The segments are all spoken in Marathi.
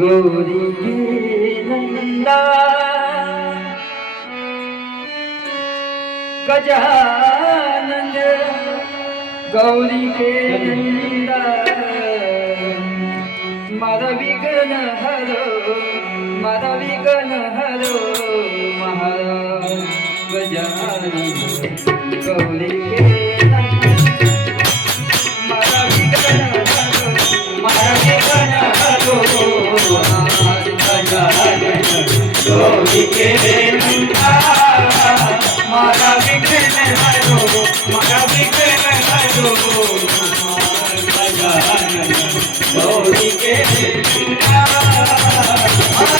गोरी नंदा। गजानंद गौरी के नंदा। मारा विघ्न हरो मारा विघ्न हरो महाराज। गजानंद गौरी के Oh, he gave it to me.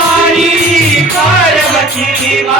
Shiva